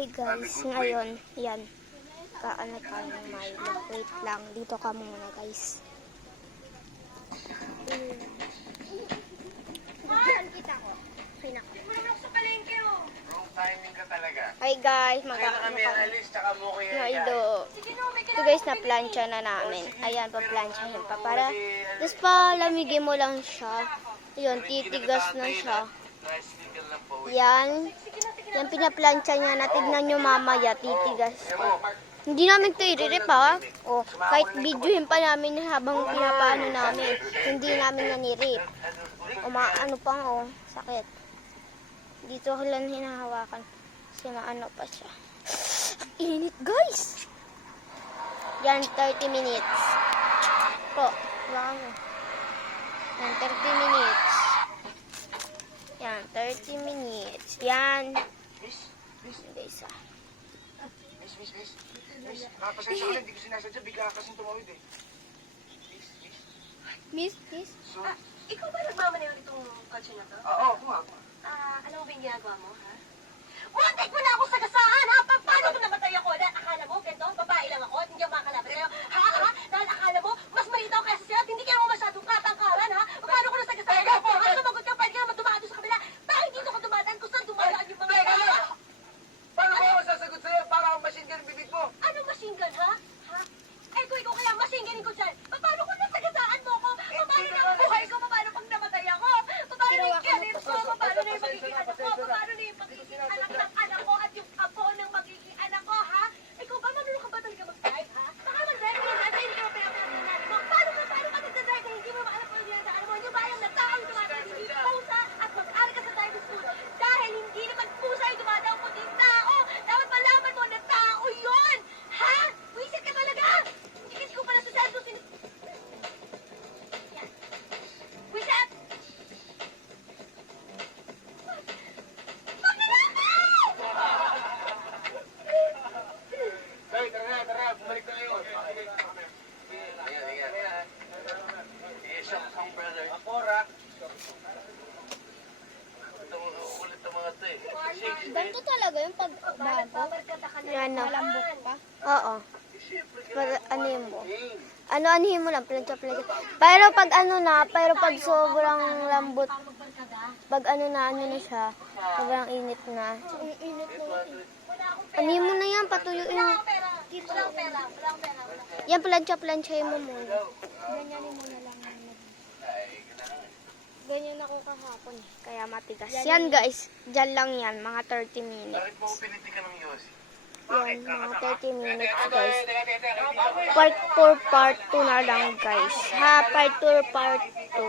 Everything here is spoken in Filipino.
Hey guys, ngayon, yan. Kaano tayo ng Milo. Wait lang, dito ka muna guys. Kita ko. Okay na. Hi guys, magkakaano Milo. Ito guys, na plancha na namin. Ayan, pa-planchahin pa. Para, tapos pa lamigin mo lang siya. Ayun, titigas na siya. Yan. Yan pinaplancha niya na. Tignan nyo mamaya, titigas. Hindi namin ito i-rip ha. O, kahit videohin pa namin habang pinapaano namin. Hindi namin yan i-rip. O, maano pang o, sakit. Dito ko lang hinahawakan. Kasi maano pa siya. Init guys! Yan, 30 minutes. Po, wala mo. Yan, 30 minutes. Yan, 30 minutes. Yan. Guys, Pasensya ka lang, hindi ko sinasadya. Bigla kasing tumawid eh. Miss? Ikaw ba nagmamaneho nitong kotse na to? Oo, ako. Ano ba yung ginagawa mo, ha? Muntik mo na ako sagasaan, ha? Paano ko namatay ako? Dahil akala mo, ganito, babae lang ako at hindi ako makakalaban sa'yo. Ha? Dahil akala mo, mas malitaw kaysa sa'yo at hindi kaya mo masyadong katangkaran, ha? Paano ko nasagasaan ako? Ha? Sumagot ka, pwede ka naman dumaan doon sa kabila. Bakit dito ka dumadaan kung saan dumadaan yung mga tao? Paano ko ako sasagot sa'yo? Para akong machine gun bibig mo. Anong machine gun, ha? Ha? Eh, kung ikaw kaya machine gunin ko dyan, paano ko nasagasaan mo ko? Paano na ang buhay ko? Paano pag namatay ako? Paano na yung career ko? Paano na yung magiging anak ko? Paano na yung magiging anak ng anak ko at yung apo ng magiging anak ko, ha? Ikaw ba marunong ka ba talaga mag-drive, ha? Baka mag-drive ka na hindi mo pinapinagdadaanan mo. Paano ka nagdadrive na hindi mo maalam kung dinadaanan mo? Yung bayang na tao dumadaan, hindi pusa at mag-aral ka sa driving school. Dahil hindi naman pusa yung dumadaan, kundi tao. Dapat malaman mo na tao yun! Ha? Wisit ka talaga! Hindi kasi ko pala sa cellphone Yan. Wisit! Dali, tara. Bumalik na kayo. Ayan. I-shock kang brother. Apora. Ulit ang mga to eh. Ganito talaga yung pagbago. Babarkada ka na Yan na. malambot pa. Oo. Para anuhin mo. Anuhin mo lang, plancha. Pero pag sobrang lambot, pag ano na siya, sobrang init na. Anuhin mo na yan, patuyuin mo. Walang pera. Yan, plancha-planchahin mo muna. Ganyanin mo na lang. Ganyan ako kahapon, kaya matigas. Yan guys, dyan lang yan, mga 30 minutes. Bakit mo piniti ka ng Yossi? Yan, mga 30 minutes guys. Part 4, part 2 na lang guys. Ha, part 2, part 2.